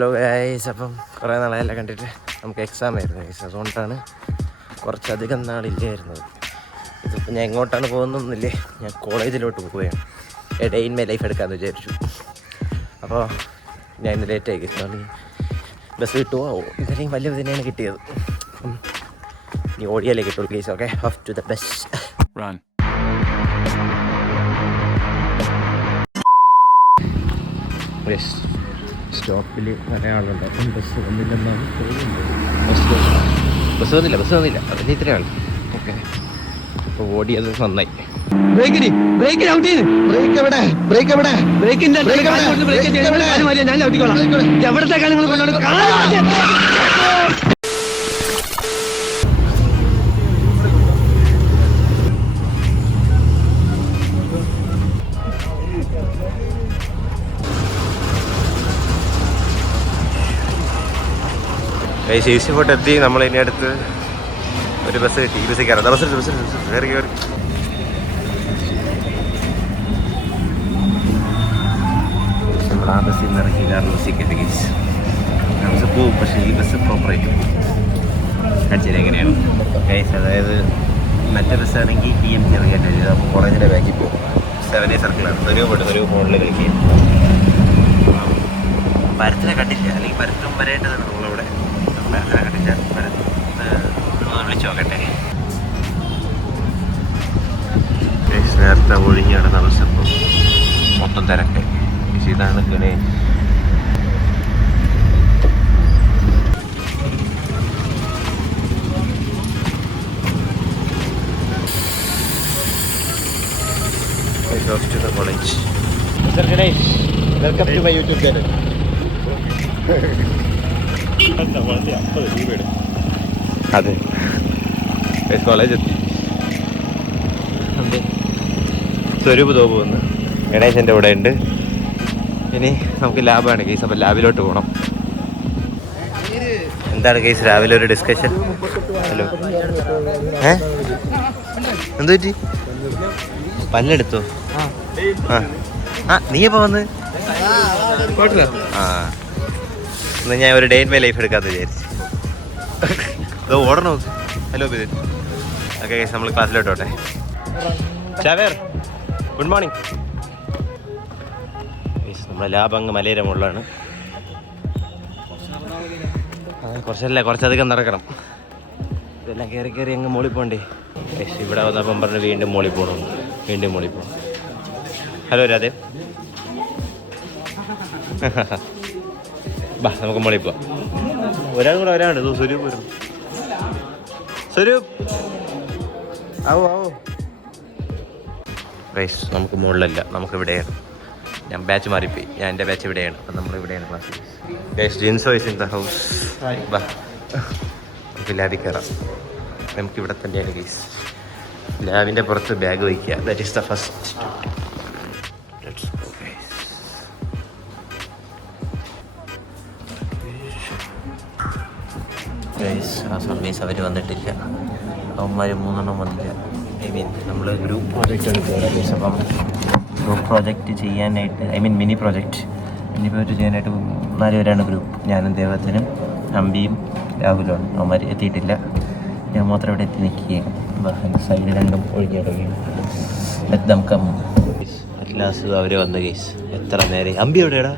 Hello guys, അപ്പം കുറേ നാളെല്ലാം കണ്ടിട്ട് നമുക്ക് എക്സാം ആയിരുന്നു ഗൈസ്. അതുകൊണ്ടാണ് കുറച്ചധികം നാളില്ലായിരുന്നത്. ഇതിപ്പോൾ ഞാൻ എങ്ങോട്ടാണ് പോകുന്നൊന്നുമില്ലേ, ഞാൻ കോളേജിലോട്ട് പോവുകയാണ്. ഡേ ഇൻ മൈ ലൈഫ് എടുക്കാമെന്ന് വിചാരിച്ചു. അപ്പോൾ ഞാൻ ഇന്ന് ലേറ്റ് ആയി ഗൈസ്. ബസ് കിട്ടുമോ ഇതല്ലെങ്കിൽ വലിയ തന്നെയാണ് കിട്ടിയത്. നീ ഓടിയാലേ കിട്ടുള്ളൂ guys. Okay, of two the bus. സ്റ്റോപ്പിൽ ഒരാളുണ്ട്. അപ്പം ബസ് വന്നില്ലെന്നാണ് തോന്നുന്നത്. ബസ് വന്നില്ല അതിന് ഇത്രയാണ്. ഓക്കെ, അപ്പോൾ ഓടിയത് നന്നായി. ചേച്ചി ഫോട്ടോ എത്തി. നമ്മൾ ഇനി അടുത്ത് ഒരു ബസ് കിട്ടി. ഈ ബസ്സിൽ കയറാം. ബസ് കയറി നമ്മൾ ആ ബസ്സിൽ നിന്ന് ഇറക്കി കാരണം ബസ്സിൽ കയറി കേസ്. ബസ് പോവും, പക്ഷേ ഈ ബസ് പ്രോപ്പറായിട്ട് കാണിച്ചാൽ എങ്ങനെയാണ് കേസ്. അതായത് മറ്റേ ബസ്സാണെങ്കിൽ TM ചെറിയായിട്ട് അപ്പോൾ കോളേജിൻ്റെ ബാക്കിൽ പോകും. 7A സർക്കിളാണ്. ഒരു ഫോണിൽ കളിക്കുക. പരത്തിനെ കണ്ടില്ല, അല്ലെങ്കിൽ പരത്തും വരേണ്ടതാണ് നമ്മളവിടെ. പരത്തിനെ കണ്ടില്ല. വിളിച്ചു നോക്കട്ടെ. നേരത്തെ ഒഴിഞ്ഞ് കിടന്ന ബസ് ഇപ്പോൾ മൊത്തം തിരക്ക്. ഇതാണ് Ganesh. College. Mister Ganesh, welcome to my YouTube channel. അതെ, കോളേജ് എത്തി. സ്വരൂപ് തോ പോകുന്നു. ഗണേശൻ്റെ ഇവിടെ ഉണ്ട്. ഇനി നമുക്ക് ലാബാണ് കേസ്. അപ്പം ലാബിലോട്ട് പോകണം. എന്താണ് കേസ് രാവിലെ ഒരു ഡിസ്കഷൻ? ഹലോ, എന്തു പറ്റി? പല്ലെടുത്തോ? നീ എപ്പോൾ വന്ന്? ഇന്ന് ഞാൻ ഒരു ഡേ ഇൻ മൈ ലൈഫ് എടുക്കാമെന്ന് വിചാരിച്ചു. ഓടണോ? ഹലോ ബിദിൻ. ഓക്കെ കേസ്, നമ്മൾ ക്ലാസ്സിലോട്ടോട്ടെ. ചാവേർ, ഗുഡ് മോർണിംഗ്. നമ്മളെ ലാബ് അങ്ങ് മലയുടെ മുകളിലാണ്. കുറച്ചധികം നടക്കണം. ഇതെല്ലാം കയറി അങ്ങ് മോളിൽ പോകണ്ടേ. ഇവിടെ വന്നപ്പം പറഞ്ഞ് വീണ്ടും മോളിൽ പോകണം. ഹലോ രാധേ, ബാ നമുക്ക് മോളിൽ പോവാം. ഒരാൾ കൂടെ വരാനുണ്ട്. സ്വരൂപ് വരും. സ്വരൂപ് ആവോ ഗൈസ്. നമുക്ക് മുകളിലല്ല, നമുക്ക് ഇവിടെയാണ്. ഞാൻ ബാച്ച് മാറിപ്പോയി. എൻ്റെ ബാച്ച് ഇവിടെയാണ്. അപ്പം നമ്മളിവിടെയാണ് class. Guys, Jinso is in the house. ബാ, നമുക്ക് ലാബിൽ കയറാം. നമുക്കിവിടെ തന്നെയാണ് ഗൈസ്. ലാബിൻ്റെ പുറത്ത് ബാഗ് വയ്ക്കുക. That is the first. Let's go guys. Guys, ആ സർവീസ് അവർ വന്നിട്ടില്ല. അവന്മാർ 3 വന്നില്ല. നമ്മൾ ഗ്രൂപ്പ് പ്രോജക്റ്റാണ് ചെയ്യുന്നത് ഗൈസ്. അപ്പം ഗ്രൂപ്പ് പ്രോജക്റ്റ് ചെയ്യാനായിട്ട്, മിനി പ്രോജക്റ്റ് ചെയ്യാനായിട്ട് 4 പേരാണ് ഗ്രൂപ്പ്. ഞാനും ദേവത്തിനും അമ്പിയും രാഹുലുമാണ്. അവന്മാർ എത്തിയിട്ടില്ല. ഞാൻ മാത്രം ഇവിടെ എത്തി നിൽക്കുകയാണ്. സൈഡ് രണ്ടും ഒഴിഞ്ഞിടുകയാണ്. ലാസ്റ്റ് അവർ വന്ന കേസ്. എത്ര നേരം. അമ്പി എവിടെയാടാ?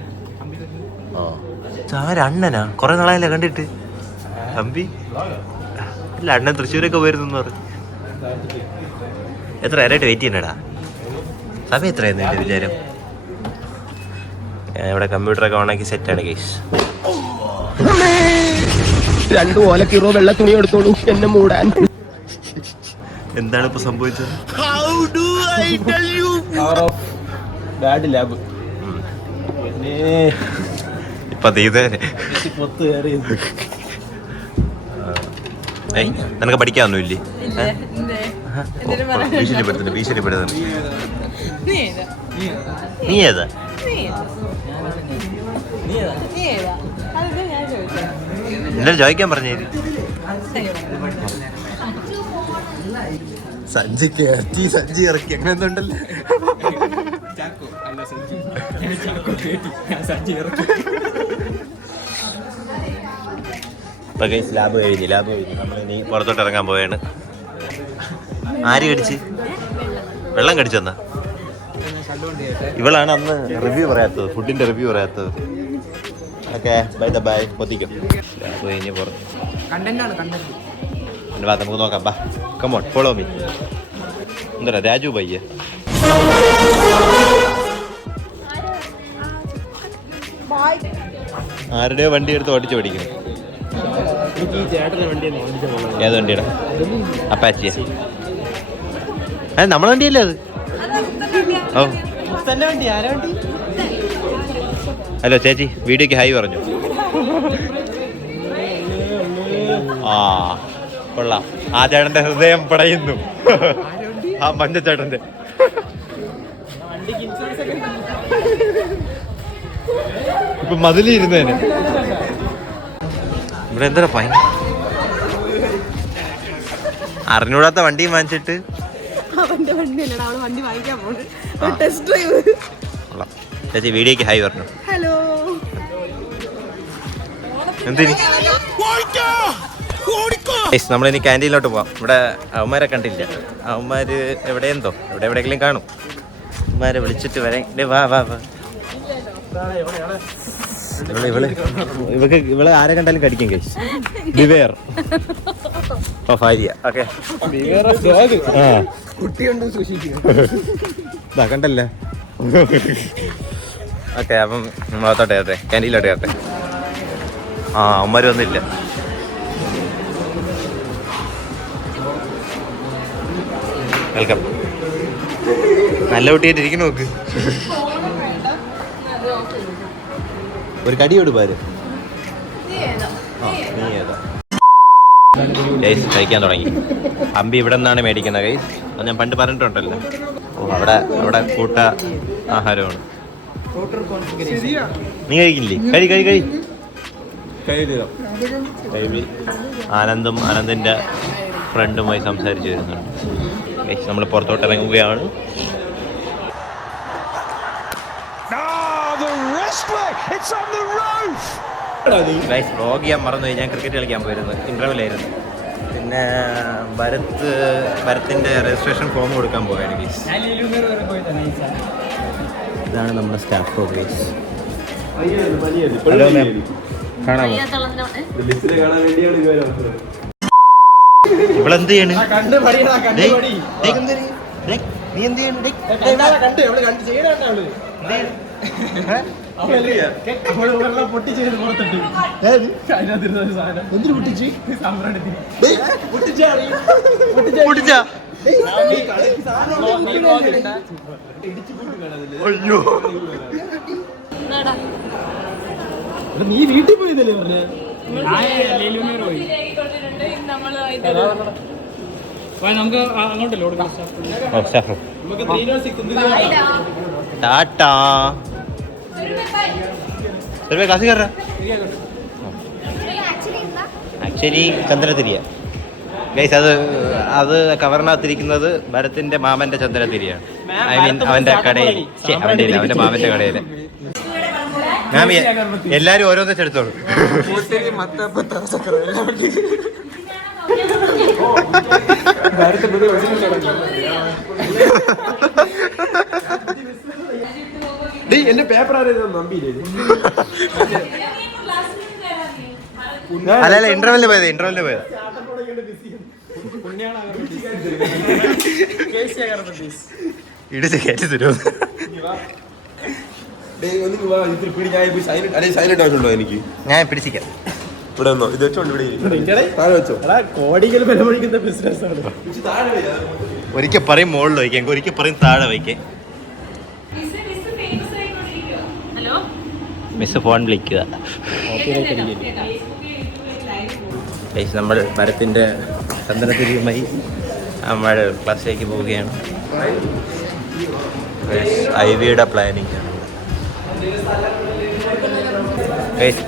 അവരണ്ണനാ? കുറേ നാളായല്ലേ കണ്ടിട്ട്. അമ്പി അല്ല, അണ്ണൻ തൃശ്ശൂരൊക്കെ പോയിരുന്നു പറഞ്ഞു. എത്ര നേരമായിട്ട് വെയിറ്റ് ചെയ്യണടാ? സമയം എത്രയായിരുന്നു എൻ്റെ വിചാരം? ഇവിടെ കമ്പ്യൂട്ടറൊക്കെ ഓണാക്കി സെറ്റാണ് കേസ്. 2 ഓലക്കീറോ വെള്ള തുണി എടുത്തോളൂ എന്നെ മൂടാൻ. എന്താണ് ഇപ്പൊ സംഭവിച്ചത്? ഇപ്പൊ നിനക്ക് പഠിക്കാനൊന്നുമില്ലേ? ഭീഷണിപ്പെടുത്തുന്നു. നീ ഏതാ? എന്തായാലും ചോദിക്കാൻ പറഞ്ഞു. സഞ്ചി കയറ്റി സഞ്ചി ഇറക്കി അങ്ങനെ എന്തുണ്ടല്ലോ. അപ്പോൾ ഗൈസ് ലാബ് കഴിഞ്ഞ് നമ്മളിനി പുറത്തോട്ട് ഇറങ്ങാൻ പോവുകയാണ്. ആര് കടിച്ച്? വെള്ളം കടിച്ചെന്നാ? ഇവളാണ് അന്ന് റിവ്യൂ പറയാത്തത്, ഫുഡിൻ്റെ റിവ്യൂ പറയാത്തത്. Okay bye പൊത്തിക്കും. ലാബ് കഴിഞ്ഞ് പുറത്ത് നമുക്ക് നോക്കാം. ബാ കമോൺ ഫോളോ മീ. എന്താ രാജു പയ്യ ആരുടെയോ വണ്ടി എടുത്ത് ഓടിച്ച് പഠിക്കണം. ഏത് വണ്ടിയുടെ? അപ്പാച്ചിയാ? നമ്മളെ വണ്ടിയല്ലേ അത്? ഓ ഹലോ ചേച്ചി, വീഡിയോക്ക് ഹായ് പറഞ്ഞു. ആ കൊള്ളാം. ആ ചേട്ടന്റെ ഹൃദയം പടയുന്നു. ആ മഞ്ഞച്ചേട്ടന്റെ. ഇപ്പൊ മതിലിരുന്നേന് ഇവിടെ എന്താ ഭയങ്കര അറിഞ്ഞൂടാത്ത വണ്ടി വാങ്ങിച്ചിട്ട് ചേച്ചി വീഡിയോക്ക് ഹായ് പറഞ്ഞു. ഹലോ. എന്തിന് നമ്മളിനി ക്യാൻറ്റീനിലോട്ട് പോവാം. ഇവിടെ അവന്മാരെ കണ്ടില്ല. അവന്മാര് എവിടെയെങ്കിലും കാണും. അവന്മാരെ വിളിച്ചിട്ട് വരാൻ. വാ ഇവളെ ആരെ കണ്ടാലും കടിക്കും. Case beware of Arya. Okay കണ്ടല്ലേ. ഓക്കെ അപ്പം നമ്മളത്തോട്ടെ കേട്ടെ, ക്യാൻറ്റീനിലോട്ട് കേട്ടെ. അവന്മാർ ഒന്നുമില്ല. വെൽക്കം. നല്ല കുട്ടിയായിട്ട് ഇരിക്കുന്നു. നോക്ക്, ഒരു കടിയോട് പാര്. നീ ഏതാ? ഗൈസ് കഴിക്കാൻ തുടങ്ങി. അമ്പി ഇവിടെ നിന്നാണ് മേടിക്കുന്നത് ഗൈസ്. അത് ഞാൻ പണ്ട് പറഞ്ഞിട്ടുണ്ടല്ലോ. ഓ അവിടെ കൂട്ട ആഹാരമാണ്. നീ കഴിക്കില്ലേ? കഴി. ആനന്ദും ആനന്ദിൻ്റെ ഫ്രണ്ടുമായി സംസാരിച്ച് വരുന്നുണ്ട്. ഗൈസ് നമ്മൾ പുറത്തോട്ട് ഇറങ്ങുകയാണ്. ഗൈസ് വ്ലോഗ് ചെയ്യാൻ മറന്നുപോയി. ഞാൻ ക്രിക്കറ്റ് കളിക്കാൻ പോയിരുന്നു, ഇൻ്റർവ്യൂലായിരുന്നു. പിന്നെ ഭരത്തിൻ്റെ രജിസ്ട്രേഷൻ ഫോം കൊടുക്കാൻ പോയാണ് ഗൈസ്. ഇതാണ് നമ്മുടെ staff room guys. Hello ma'am, കാണാമോ? ഇവളെന്ത് ചെയ്യണ്? നീ എന്ത് ചെയ്യണ്? അയ്യോ നീ വീട്ടിൽ പോയതല്ലേ പറഞ്ഞ? നമുക്ക് അങ്ങോട്ടല്ലോ ടാറ്റാ. ക്ലാസ് കയറ. ആക്ച്വലി ചന്ദ്രതിരിയ ഗൈസ്. അത് കവറിനകത്തിരിക്കുന്നത് ഭരത്തിന്റെ മാമന്റെ ചന്ദ്രതിരിയാണ്. ഐ മീൻ അവന്റെ കടയിൽ, അവന്റെ മാമന്റെ കടയിൽ. മാം എല്ലാരും ഓരോന്ന് വെച്ചെടുത്തോളൂ. എന്റെ പേപ്പർ നമ്പിയില്ലേ? അല്ല ഇന്റർവെല്ലിന് പോയത്. ഇടിച്ച് കയറ്റി തരുമോ? എനിക്ക് ഞാൻ പിടിച്ചിക്കാം. ഇവിടെ വന്നോ? ഇത് വെച്ചോണ്ട് വെച്ചോ. കോടികൾ വിലമഴിക്കുന്ന ബിസിനസ്സാണ്. ഒരിക്കൽ പറയും മുകളിൽ വയ്ക്കാം, ഒരിക്കൽ പറയും താഴെ വയ്ക്കാം. മിസ് ഫോൺ വിളിക്കുക. നമ്മൾ ഭരത്തിൻ്റെ ചന്ദനത്തിരിയുമായി നമ്മൾ ക്ലാസ്സിലേക്ക് പോവുകയാണ്. ഐവിയുടെ പ്ലാനിങ് ആണ്.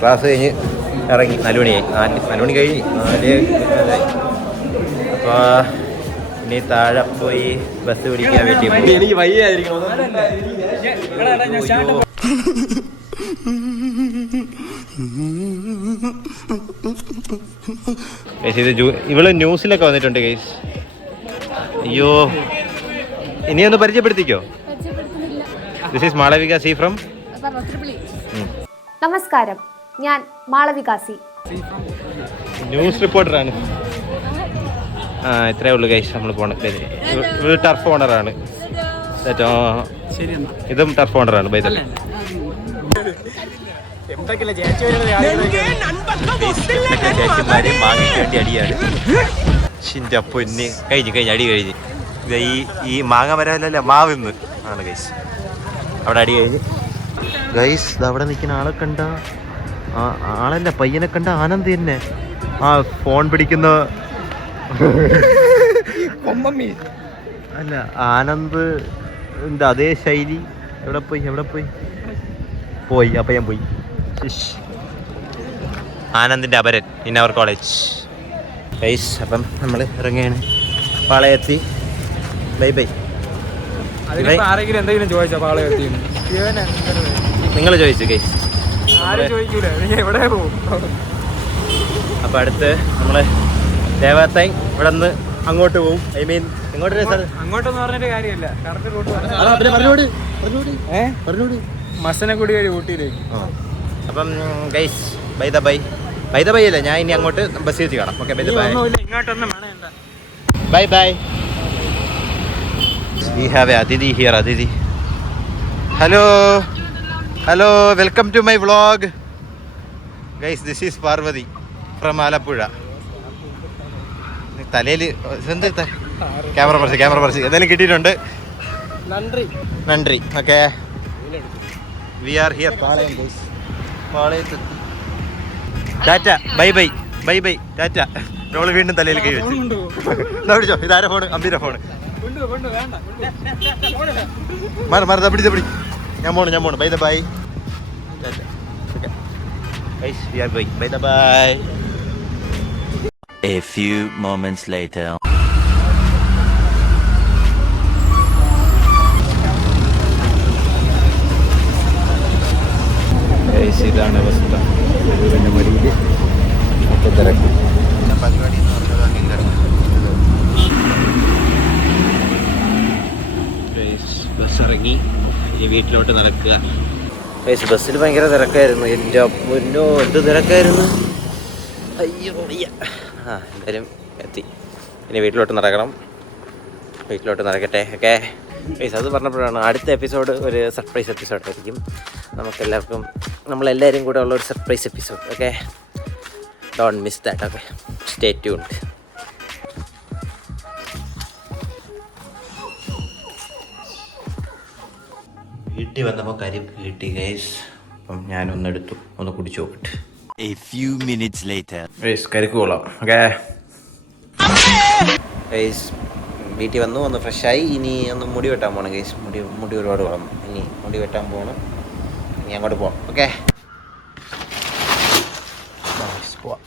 ക്ലാസ് കഴിഞ്ഞ് ഇറങ്ങി 4 മണിയായി. 4 മണി കഴിഞ്ഞ് 4 അപ്പോൾ ഇനി താഴെ പോയി ബസ് പിടിക്കാൻ വേണ്ടി എനിക്ക് വയ്യായിരിക്കണം. ഇത് ഇവള് ന്യൂസിലൊക്കെ വന്നിട്ടുണ്ട് ഗൈസ്. അയ്യോ, ഇനി ഒന്ന് പരിചയപ്പെടുത്തിക്കോ. This is Malavika C from. നമസ്കാരം, ഞാൻ മാളവിക സി, ന്യൂസ് റിപ്പോർട്ടറാണ്. ഇത്രേ ഉള്ളൂ ഗൈസ്. നമ്മൾ പോണത് ടർഫ് ഓണറാണ്. ഇതും ടർഫ് ഓണറാണ്. ബൈ ദ വേ ചേച്ചിമാരെയും മാങ്ങയ്ക്ക് വേണ്ടി അടിയാണ്. ഷിൻ്റെ പൊന്ന് കഴിഞ്ഞ് അടി കഴിഞ്ഞ്. ഈ മാങ്ങ വരാനല്ല മാവിന്ന് ആണ് ഗൈസ്. അവിടെ അടി കഴിഞ്ഞ് ഗൈസ്. അവിടെ നിൽക്കുന്ന ആളെ കണ്ട ആളല്ല, പയ്യനെ കണ്ട ആനന്ദ് തന്നെ. ആ ഫോൺ പിടിക്കുന്ന അല്ല, ആനന്ദ് അതേ ശൈലി. എവിടെ പോയി അപ്പം ഞാൻ പോയി. ആനന്ദിൻ്റെ അപരൻ ഇൻ അവർ കോളേജ് ഗൈസ്. അപ്പം നമ്മൾ ഇറങ്ങുകയാണ്. പാളയത്തി. Bye bye. ആരെങ്കിലും എന്തെങ്കിലും ചോദിച്ചോ പാളയത്തി? നിങ്ങൾ ചോദിച്ചു ഗൈസ്. എവിടെ പോകും? അപ്പം അടുത്ത് നമ്മൾ ദേവാത്തായി ഇവിടെ നിന്ന് അങ്ങോട്ട് പോകും. ഐ മീൻ അങ്ങോട്ടൊന്നും പറഞ്ഞിട്ട് കാര്യമില്ല. കറക്റ്റ് റൂട്ട് മസനഗുഡി വഴി ഊട്ടിയിലേക്ക്. അപ്പം guys bye the bye. Bye the bye അല്ല, ഞാൻ ഇനി അങ്ങോട്ട് ബസ് വെച്ച് കാണാം. Okay, bye the bye. ഇങ്ങോട്ടൊന്നും വേണ്ട. Bye bye. We have a Aditi here. Aditi. Hello. Welcome to my vlog. Guys, this is Parvati from Alappuzha. തലയിൽ എന്ത് ക്യാമറ പറിച്ച് എന്തായാലും കിട്ടിയിട്ടുണ്ട്. നന്ദി. Okay, we are here. പാളയത്ത് ടാറ്റ. Bye tata. നമ്മൾ വീണ്ടും തലയിൽ കൈ വെച്ചു. എന്നാ പിടിച്ചോ. ഇതാരെ ഫോണ്? അമ്പിയുടെ ഫോണ്. മറ പിടി. ഞാൻ പോണു. Bye the bye. We are going. Bye bye. A few moments later. ഇതാണ് അവസ്ഥ. പിന്നെ മടിയിൽ ഒക്കെ തിരക്കും. പരിപാടി എന്ന് പറഞ്ഞത് ബസ് ഇറങ്ങി ഇനി വീട്ടിലോട്ട് നടക്കുക. ബസ്സിൽ ഭയങ്കര തിരക്കായിരുന്നു. എൻ്റെ മുന്നോ എന്ത് തിരക്കായിരുന്നു. അയ്യോ വയ്യ. എന്തായാലും എത്തി. ഇനി വീട്ടിലോട്ട് നടക്കട്ടെ. ഓക്കെ ഗൈസ്, അത് പറഞ്ഞപ്പോഴാണ് അടുത്ത എപ്പിസോഡ് ഒരു സർപ്രൈസ് എപ്പിസോഡായിരിക്കും. നമുക്കെല്ലാവർക്കും നമ്മളെല്ലാവരും കൂടെ ഉള്ള ഒരു surprise episode. Okay, don't miss that. Okay, stay tuned. വീട്ടിൽ വന്നപ്പോൾ കരിക്ക് കിട്ടി ഗൈസ്. അപ്പം ഞാനൊന്നെടുത്തു, ഒന്ന് കുടിച്ചു നോക്കട്ടെ. A few minutes later. Guys, കരിക്ക് കൊള്ളാം. ഓക്കെ ഗൈസ്, വീട്ടിൽ വന്നു, ഒന്ന് ഫ്രഷായി. ഇനി ഒന്ന് മുടി വെട്ടാൻ പോകണം ഗൈസ്. മുടി ഒരുപാട് വളർന്നു. ഇനി മുടി വെട്ടാൻ പോകണം. ഇനി അങ്ങോട്ട് പോവാം. ഓക്കെ, പോവാം.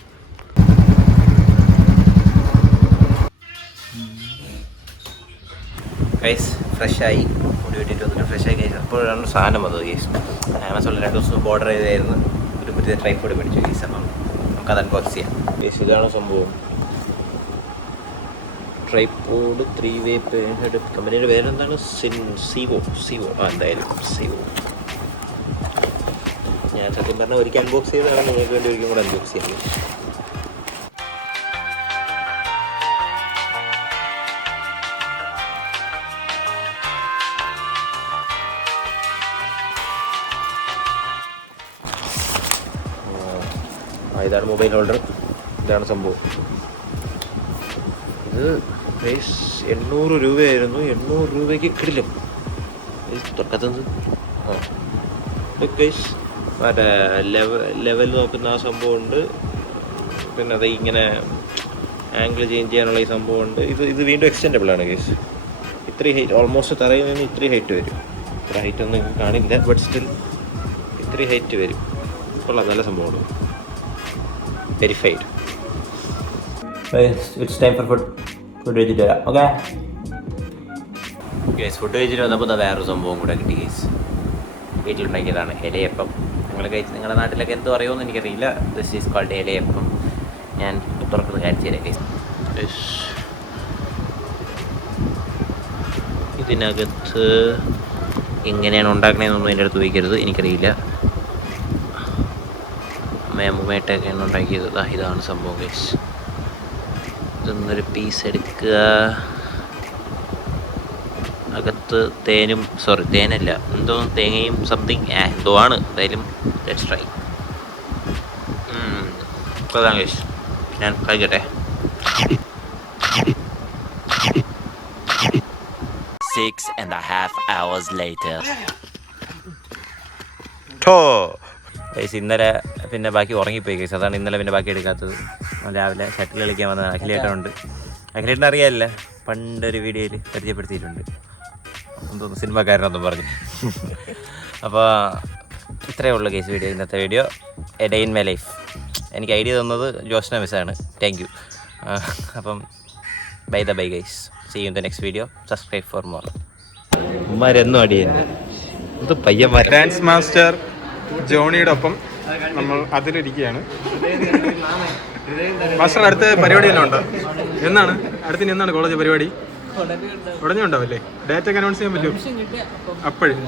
ഗൈസ്, ഫ്രഷായി, മുടി വെട്ടിയിട്ട് വന്നിട്ട് ഫ്രഷായി ഗൈസ്. അപ്പോഴാണ് സാധനം വന്നത് ഗൈസ്. ആമസോണിൽ 2 ദിവസം ഓർഡർ ചെയ്തായിരുന്നു. ഒരു പുതിയ ട്രൈപോഡ് മേടിച്ചു ഗൈസ്. അപ്പം നമുക്കത് അൺബോക്സ് ചെയ്യാം ഗൈസ്. ഇതാണ് സംഭവം. Tripod 3-way head. കമ്പനിയുടെ പേരെന്താണ്? സിവോ. എന്തായാലും സിവോ. ഞാൻ സത്യം പറഞ്ഞാൽ ഒരിക്കൽ അൺബോക്സ് ചെയ്തതാണ്. നിങ്ങൾക്ക് വേണ്ടി ഒരിക്കലും കൂടെ അൺബോക്സ് ചെയ്യാം. ഇതാണ് മൊബൈൽ ഹോൾഡർ. ഇതാണ് സംഭവം. ഇത് പ്രൈസ് 800 രൂപയായിരുന്നു. 800 രൂപയ്ക്ക് കിടില്ല. തുറക്കത്തത് മറ്റേ ലെവൽ നോക്കുന്ന ആ സംഭവമുണ്ട്. പിന്നെ അത് ഇങ്ങനെ ആംഗിൾ ചേഞ്ച് ചെയ്യാനുള്ള ഈ സംഭവമുണ്ട്. ഇത് വീണ്ടും എക്സ്റ്റെൻഡബിൾ ആണ് കേസ്. ഇത്രയും ഹൈറ്റ്, ഓൾമോസ്റ്റ് തറയിൽ നിന്ന് ഇത്രയും ഹൈറ്റ് വരും. ഇത്ര ഹൈറ്റ് ഒന്നും കാണില്ല, ബട്ട് സ്റ്റിൽ ഇത്രയും ഹൈറ്റ് വരും. കൊള്ളാം, നല്ല സംഭവമാണ്. Verified. It's time for food കഴിച്ചിട്ട് വരാം. ഓക്കെ ഗൈസ്, ഫുഡ് കഴിച്ചിട്ട് വന്നപ്പോൾ വേറൊരു സംഭവം കൂടെ കിട്ടി ഗൈസ്. വീട്ടിലുണ്ടാക്കിയതാണ് ഇലയപ്പം. നിങ്ങളുടെ നാട്ടിലൊക്കെ എന്തോ അറിയുമെന്ന് എനിക്കറിയില്ല. This is called elayappam. ഞാൻ തുറക്കുന്നത് കാണിച്ചു തരാം ഗൈസ്. ഇതിനകത്ത് എങ്ങനെയാണ് ഉണ്ടാക്കണതെന്നൊന്നും എൻ്റെ അടുത്ത് ചോദിക്കരുത്, എനിക്കറിയില്ല. അമ്മയമ്മൂമ്മയായിട്ടൊക്കെയാണ് ഉണ്ടാക്കിയത്. ഇതാണ് സംഭവം ഗൈസ്. ഇതൊന്നൊരു പീസ് എടുക്കുക. അകത്ത് തേനല്ല, എന്തോ തേങ്ങയും സംതിങ് എന്തോ ആണ്. എന്തായാലും ലെറ്റ്സ് ട്രൈ. അപ്പോൾ അതാണ് ഗൈസ്, ഞാൻ കഴിക്കട്ടെ. 6.5 hours later. ഗൈസ് ഇന്നലെ പിന്നെ ബാക്കി ഉറങ്ങിപ്പോയി ഗൈസ്. അതാണ് ഇന്നലെ പിന്നെ ബാക്കി എടുക്കാത്തത്. രാവിലെ ഷട്ടിൽ കളിക്കാൻ വന്ന അഖിലേട്ടനുണ്ട്. അഖിലേട്ടൻ അറിയാമല്ല, പണ്ടൊരു വീഡിയോയിൽ പരിചയപ്പെടുത്തിയിട്ടുണ്ട്, എന്തോന്ന് സിനിമക്കാരനൊന്നും പറഞ്ഞു. അപ്പോൾ ഇത്രയേ ഉള്ളൂ ഗൈസ് വീഡിയോ, ഇന്നത്തെ video. A day in my life. എനിക്ക് ഐഡിയ തന്നത് ജോഷ്ന മിസ്സാണ്. Thank you. അപ്പം bye guys. See you in the next video. Subscribe for more. ഉമ്മാരെന്നും അടിയുണ്ട്. ഇത് പയ്യന്മാർ. ഡാൻസ് മാസ്റ്റർ ജോണിയുടെ ഒപ്പം നമ്മൾ അതിലിരിക്കുകയാണ്. മാസ്റ്റർ അടുത്ത പരിപാടി എല്ലാം ഉണ്ടോ? അടുത്തിന് എന്നാണ് കോളേജ് പരിപാടി? ഉടനെ ഉണ്ടാവില്ലേ? ഡേറ്റ് ഒക്കെ അനൗൺസ് ചെയ്യാൻ പറ്റുമോ? അപ്പോഴും